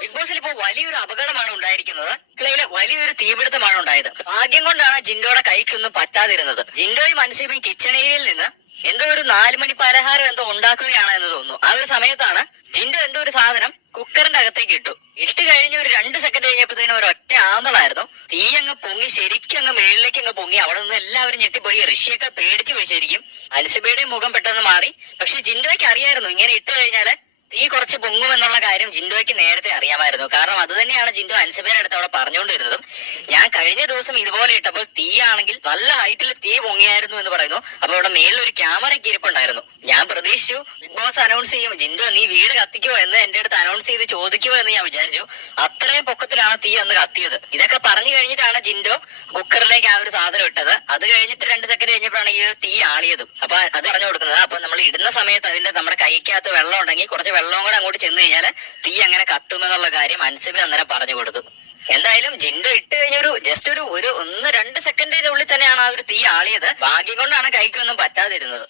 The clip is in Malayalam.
ബിഗ് ബോസിൽ ഇപ്പോൾ വലിയൊരു അപകടമാണ് ഉണ്ടായിരിക്കുന്നത്. അടുക്കളയിൽ വലിയൊരു തീപിടുത്തമാണ് ഉണ്ടായത്. ഭാഗ്യം കൊണ്ടാണ് ജിൻഡോയുടെ കൈക്കൊന്നും പറ്റാതിരുന്നത്. ജിൻഡോയും അൻസിബയും കിച്ചൺ ഏരിയയിൽ നിന്ന് എന്തോ ഒരു നാലുമണി പലഹാരം എന്തോ ഉണ്ടാക്കുകയാണ് എന്ന് തോന്നുന്നു. ആ ഒരു സമയത്താണ് ജിൻഡോ എന്തോ ഒരു സാധനം കുക്കറിന്റെ അകത്തേക്ക് ഇട്ടു. ഇട്ട് കഴിഞ്ഞ ഒരു രണ്ട് സെക്കൻഡ് കഴിഞ്ഞപ്പോഴത്തേനും ഒരു ഒറ്റ ആന്തളായിരുന്നു. തീ അങ്ങ് പൊങ്ങി ശരിക്കും അങ്ങ് മേളിലേക്ക് അങ്ങ് പൊങ്ങി. അവിടെ നിന്ന് എല്ലാവരും ഞെട്ടിപ്പോയി. ഋഷിയൊക്കെ പേടിച്ചു പോയി ശരിക്കും. അൻസിബയുടെ മുഖം പെട്ടെന്ന് മാറി. പക്ഷെ ജിൻഡോയ്ക്ക് അറിയായിരുന്നു. ഇങ്ങനെ ഇട്ട് കഴിഞ്ഞാൽ തീ കുറച്ച് പൊങ്ങുമെന്നുള്ള കാര്യം ജിൻഡോയ്ക്ക് നേരത്തെ അറിയാമായിരുന്നു. കാരണം അത് തന്നെയാണ് ജിൻഡോ അൻസിബയുടെ അടുത്ത് അവിടെ പറഞ്ഞുകൊണ്ടിരുന്നതും. കഴിഞ്ഞ ദിവസം ഇതുപോലെ ഇട്ടപ്പോൾ തീ ആണെങ്കിൽ നല്ല ഹൈറ്റിൽ തീ പൊങ്ങിയായിരുന്നു എന്ന് പറയുന്നു. അപ്പൊ അവിടെ മേളിൽ ഒരു ക്യാമറ ഇരിപ്പുണ്ടായിരുന്നു. ഞാൻ പ്രതീക്ഷിച്ചു ബിഗ് ബോസ് അനൗൺസ് ചെയ്യും. ജിൻഡോ നീ വീട് കത്തിക്കുമോ എന്ന് എന്റെ അടുത്ത് അനൗൺസ് ചെയ്ത് ചോദിക്കുമോ എന്ന് ഞാൻ വിചാരിച്ചു. അത്രയും പൊക്കത്തിലാണ് തീ അന്ന് കത്തിയത്. ഇതൊക്കെ പറഞ്ഞു കഴിഞ്ഞിട്ടാണ് ജിൻഡോ കുക്കറിലേക്ക് ആ ഒരു സാധനം ഇട്ടത്. അത് കഴിഞ്ഞിട്ട് രണ്ട് സെക്കൻഡ് കഴിഞ്ഞപ്പോഴാണ് ഈ തീ ആളിയതും. അപ്പൊ അത് പറഞ്ഞു കൊടുക്കുന്നത് അപ്പൊ നമ്മൾ ഇടുന്ന സമയത്ത് അതിന്റെ നമ്മുടെ കൈക്കകത്ത് വെള്ളം ഉണ്ടെങ്കിൽ കുറച്ച് വെള്ളം കൂടെ അങ്ങോട്ട് ചെന്ന് കഴിഞ്ഞാൽ തീ അങ്ങനെ കത്തുമെന്നുള്ള കാര്യം അൻസിബി അന്നേരം പറഞ്ഞു കൊടുത്തു. എന്തായാലും ജിൻഡോ ഇട്ട് കഴിഞ്ഞൊരു ജസ്റ്റ് ഒരു ഒരു ഒന്ന് രണ്ട് സെക്കൻഡിന്റെ ഉള്ളിൽ തന്നെയാണ് ആ ഒരു തീ ആളിയത്. ഭാഗ്യം കൊണ്ടാണ് കൈക്കൊന്നും പറ്റാതിരുന്നത്.